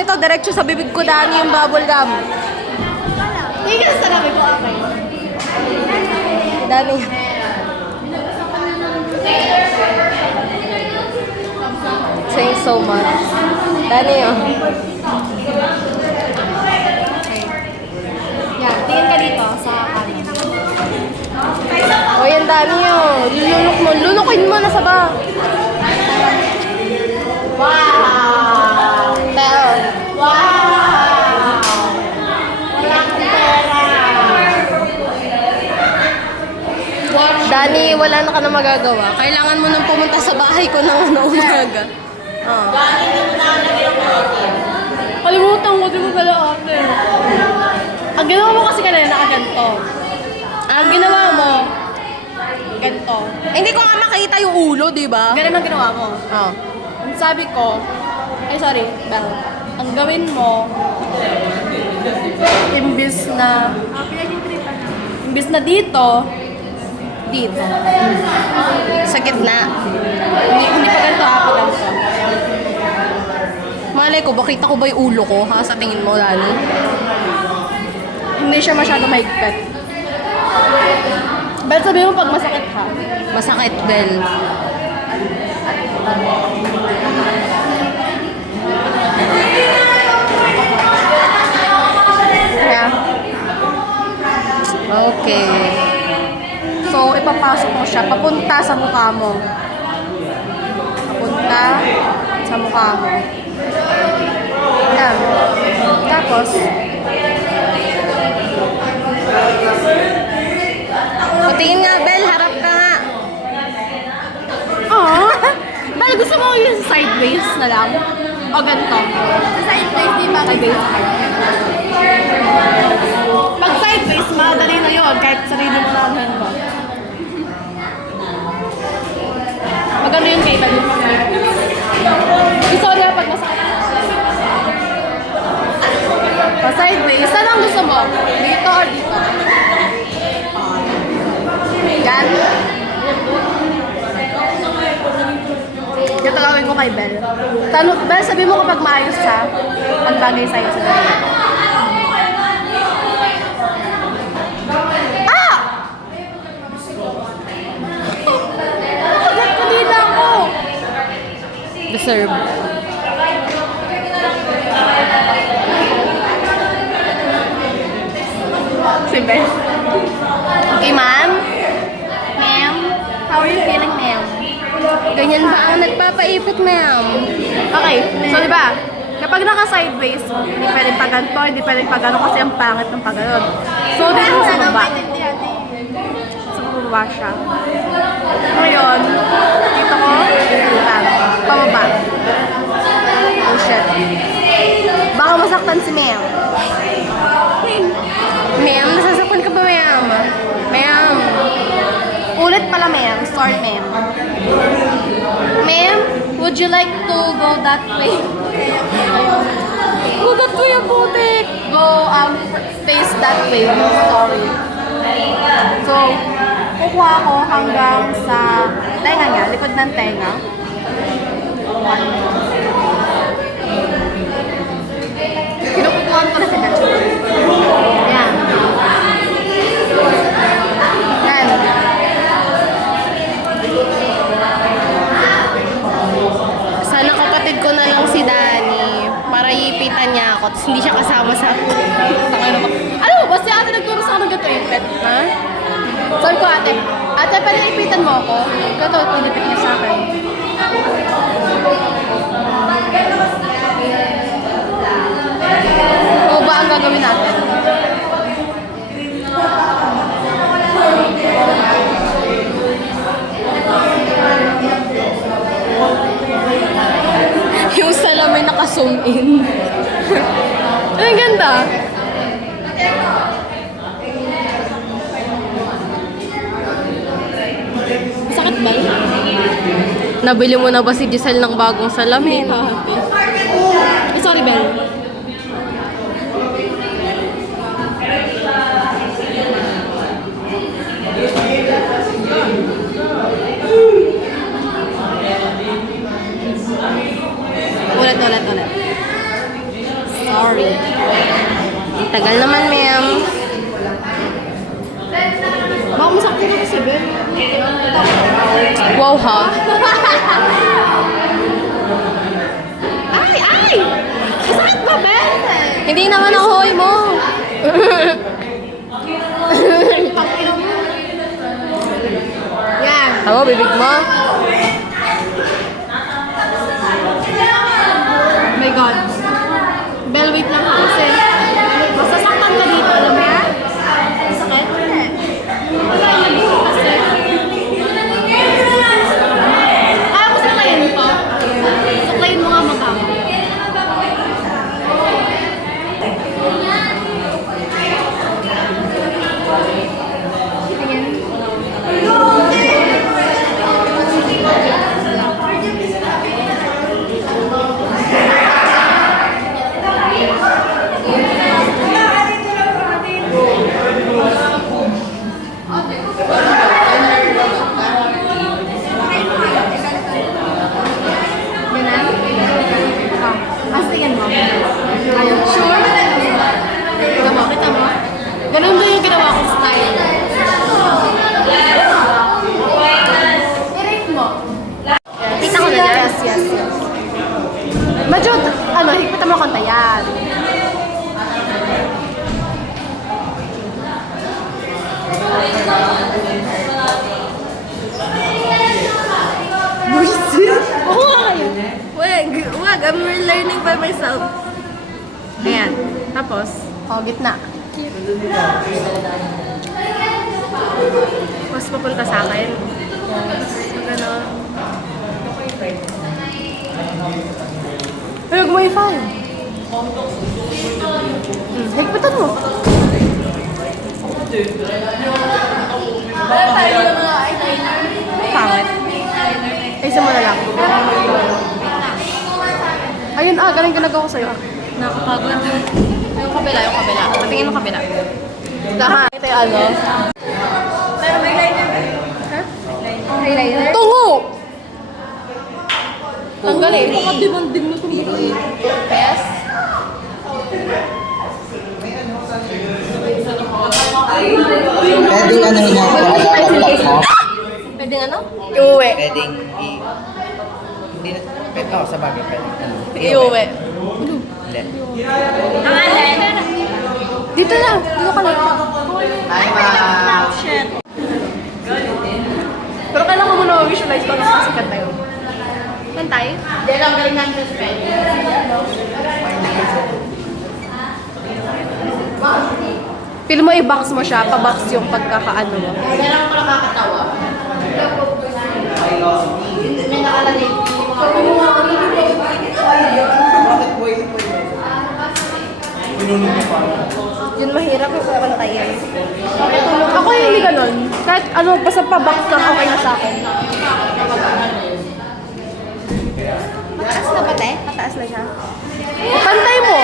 nito, diretso sa bibig ko daan yung bubble gum. Hindi ka sa sabi ko, okay. Dami. Saying so much. Dami oh. Yan, tingin ka dito sa kanan. O yan dami oh. Lulunok mo. Lunukin mo na sa ba. Wow! Teo. Wow! Walang pera! Dani, wala na ka na magagawa. Kailangan mo nang pumunta sa bahay ko ng umaga. Oh. Kalimutan ko, di mo pala ate. Ang ginawa mo kasi kanina nakaganto. Ang ginawa mo, ganto. Hindi ko nga makita yung ulo, di ba? Ganun ang ginawa mo. Oh. Ang sabi ko, sorry, Bel. Ang gawin mo, imbis na dito, dito. Sa gitna. Hindi pa ganito, pa ganito. Malay ko, bakita ko ba yung ulo ko, ha? Sa tingin mo, Lani? Hindi siya masyado mahigpit. Bel, sabi mo pag masakit ha. Masakit, Bel. Yeah. Okay. So, ipapasok mo siya papunta sa mukha mo. Papunta sa mukha mo. Yan. Tapos, Patingin nga, Bel. Harap ka nga. Bel, gusto mo yung sideways na lang? O ganito? Sideways, di ba? Sideways. Pag sideways, madali na yun. Kahit sarili mo na ang mo. Maganda yung kay Bel. Gusto ko na pag masakit. Pa sideways, saan ang gusto mo? Dito or dito? Yan. Ito gawin ko kay Bel. Bel, sabi mo kapag maayos siya, pagbagay sa'yo sa dali. Ah! Nakagat ko dito ako. Deserve. Si Bel. Okay, ma'am? Ma'am? How are you feeling, ma'am? Ganyan ba ang nagpapaipit, ma'am? Okay, so diba, kapag naka-sideways, hindi pwedeng pa ganito, hindi pwedeng pa gano'n kasi ang pangit ng pa gano'n. So, dito mo sa baba. Sa baba siya. Ngayon, dito ko, pababa. Oh shit. Baka masaktan si ma'am. Ma'am, nasasaktan ka ba, ma'am? Ma'am. Ulit pala ma'am, sorry ma'am. Ma'am, would you like to go that way? Go that way, abutik. Go face that way. Sorry. So, kukuha ko hanggang sa tenga niya, likod ng tenga. Kinukukuhan ko na si Dacho. Yan. Yan. Sana kapatid ko na lang si Dani para iipitan niya ako tapos hindi siya kasama sa... Ano ba? Si ate nagturo sa akin ng gato ipit. Ha? Sabi ko ate, pwede ipitan mo ako? Gato, pinipit niya sa akin. O ba ang gagawin natin? Yung salamin naka-zoom in. Ang ganda. Sakit ba? Nabili mo na ba si Giselle ng bagong salamin? Sorry, Bel. Ulit. Tagal naman, ma'am. Baka masakit ko si Ben. Wow, ha? Ay! Masakit ba, Ben? Hindi naman ang hoy mo. Pag-inom mo. Yan. Tama, bibig mo. Oh my God. Bell, wait lang ha kasi masasaktan ka dito, alam mo yan? Sakit? Wala yan dito kasi. Kaya mo saklayin ko. Saklayin mo nga magama. Astingan mo. Ayaw. Sure? Kita mo? Ganun ba yung ginawa ko style? I-rate mo. Kita ko na yan. Yes. Medyo, higpitan mo kanta yan. Buisit! Oo nga kayo. Wag. I'm learning by myself. Ayan. Tapos, gitna. Mas papunta sa akin. Gano'n. Ay, huwag mo i-file. Higpitan mo. Pangit. Isa mo na lang. Ayun, galing ginagawa ko sa'yo. Nakapagod. Yung kabila. Patingin mo kabila. Lahat. Ito yung ano. Eyeliner? Tungo! Tanggalin. Pakadimanding na itong buko eh. Yes. Pwedeng ano yun yung laptop mo? Pwede ano? Iuwi. Pwedeng hindi na, sa bagay pwedeng. Iuwi. Hindi. Dito lang. Dito ka lang. Ay, ma... Pero kailangan mo na visualize ko na sikat na yun. Kantay? Hindi lang galing namin sa spell. Feel mo i-box mo siya, pa-box yung pagkakaano mo. Kailangan ko nakakatawa. May nakalagay. Yun mahirap yung papantayan. Ako hindi ganun. Kahit ano, basta pa-box lang, okay na sa akin. Mataas na ba, te? Mataas na siya. Pantay mo.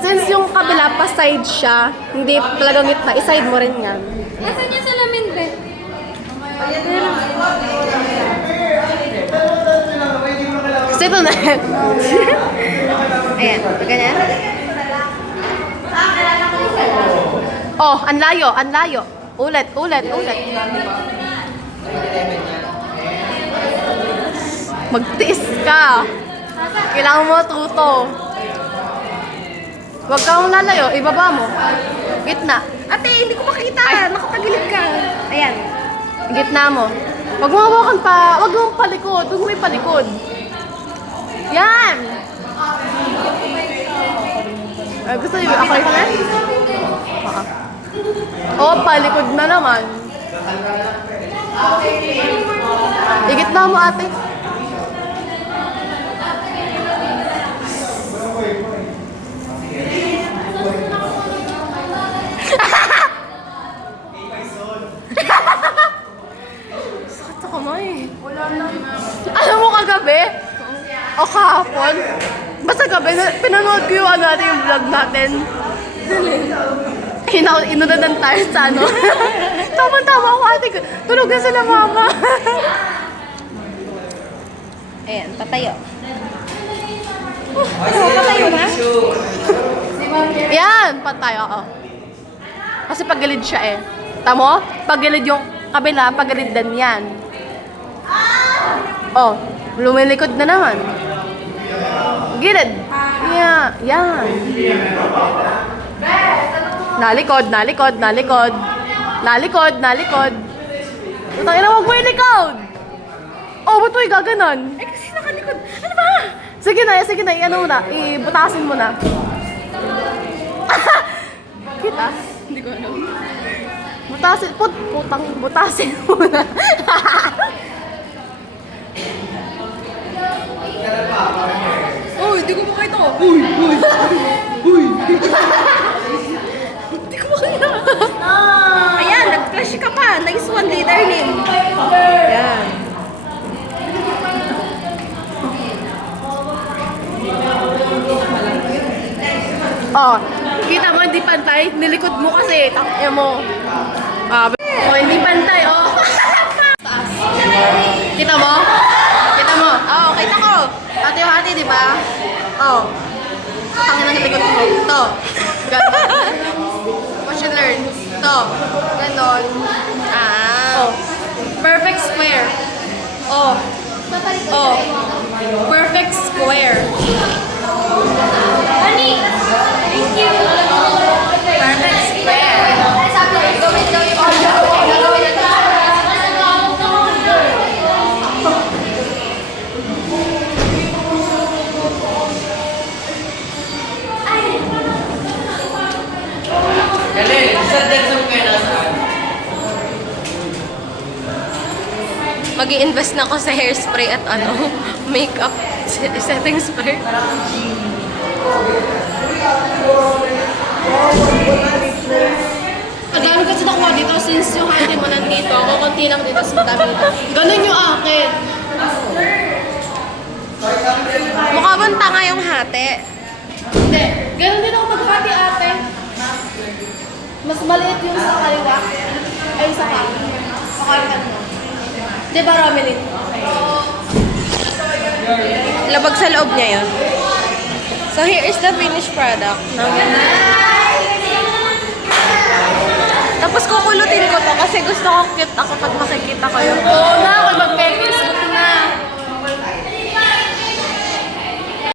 Since yung kabila pa side siya, hindi talagang gitna, i-side mo rin yan. Nasaan yung salamin, be? Kasi ito na. Ayan, pag ganyan. Oh, ang layo. Ulit. Magtiis ka. Kailangan mo tuto. Huwag kang lalayo, ibaba mo. Gitna. Ate, hindi ko makita. Nakatagilid ka. Ayan. Gitna mo. Huwag mo hawakan pa. Huwag mo palikod. Huwag mo ipalikod. Yan! Gusto niyo, ako yung na? Oo, palikod na naman. Igitna mo, ate. Sakit sa kamay. Alam mo kagabi? O kahapon? Basta gabi, pinanood ko yung natin yung vlog natin. Inunadan tayo sa ano. Tama ako ate ko. Tulog na sila mama. Ayan, patayo. Patayo na? Yan, pantay, oo. Kasi pagilid siya eh. Tamo? Pagilid yung kabila, pagilid din yan. Oh, lumilikod na naman. Gilid. Yeah, yan. Nalikod, nalikod, nalikod. Nalikod, nalikod. Putang ina, wag mo ilikod! Oh, ba't mo gaganon? Eh, kasi nakalikod. Ano ba? Sige na, i-ano mo na, ibutasin mo na. Kita? Hindi ko alam. Butasin, putang, butasin mo na. Oh, hindi ko makita. Uy, uy, uy. Hindi ko makita. Ayan, nag-flash ka pa. Nice one, leader name. Ayan. Oh, kita mo, hindi pantay. Nilikod mo kasi, takya mo. Oh, hindi pantay, oh. Taas. Kita mo? Kita mo? Oo, kita ko. Ate yung hati, di ba? Oh. Tangin ang likod mo. To. Ganon. Watch and learn. To. Ganon. Ah. Oh. Perfect square. Oh. Oh. Perfect square. Perfect square. Galing, sa Delson kayo nasaan? Mag-i-invest na ako sa hairspray at makeup setting spray. Ang dami kasi nakuha dito since yung hati mo nandito. Ako konti lang dito sa dami. Ganun yung akin. Mukha bang tanga yung hati? Hindi. Ganun din ako maghati ate. Mas maliit yung sa kaliwa. Ay, sa kanan. Pakaitan mo. Di ba, Romelin? Labag sa loob niya yun. So here is the finished product. Tapos kukulutin ko to kasi gusto ko cute ako pag makikita ko yung Oo na, kung mag-pekis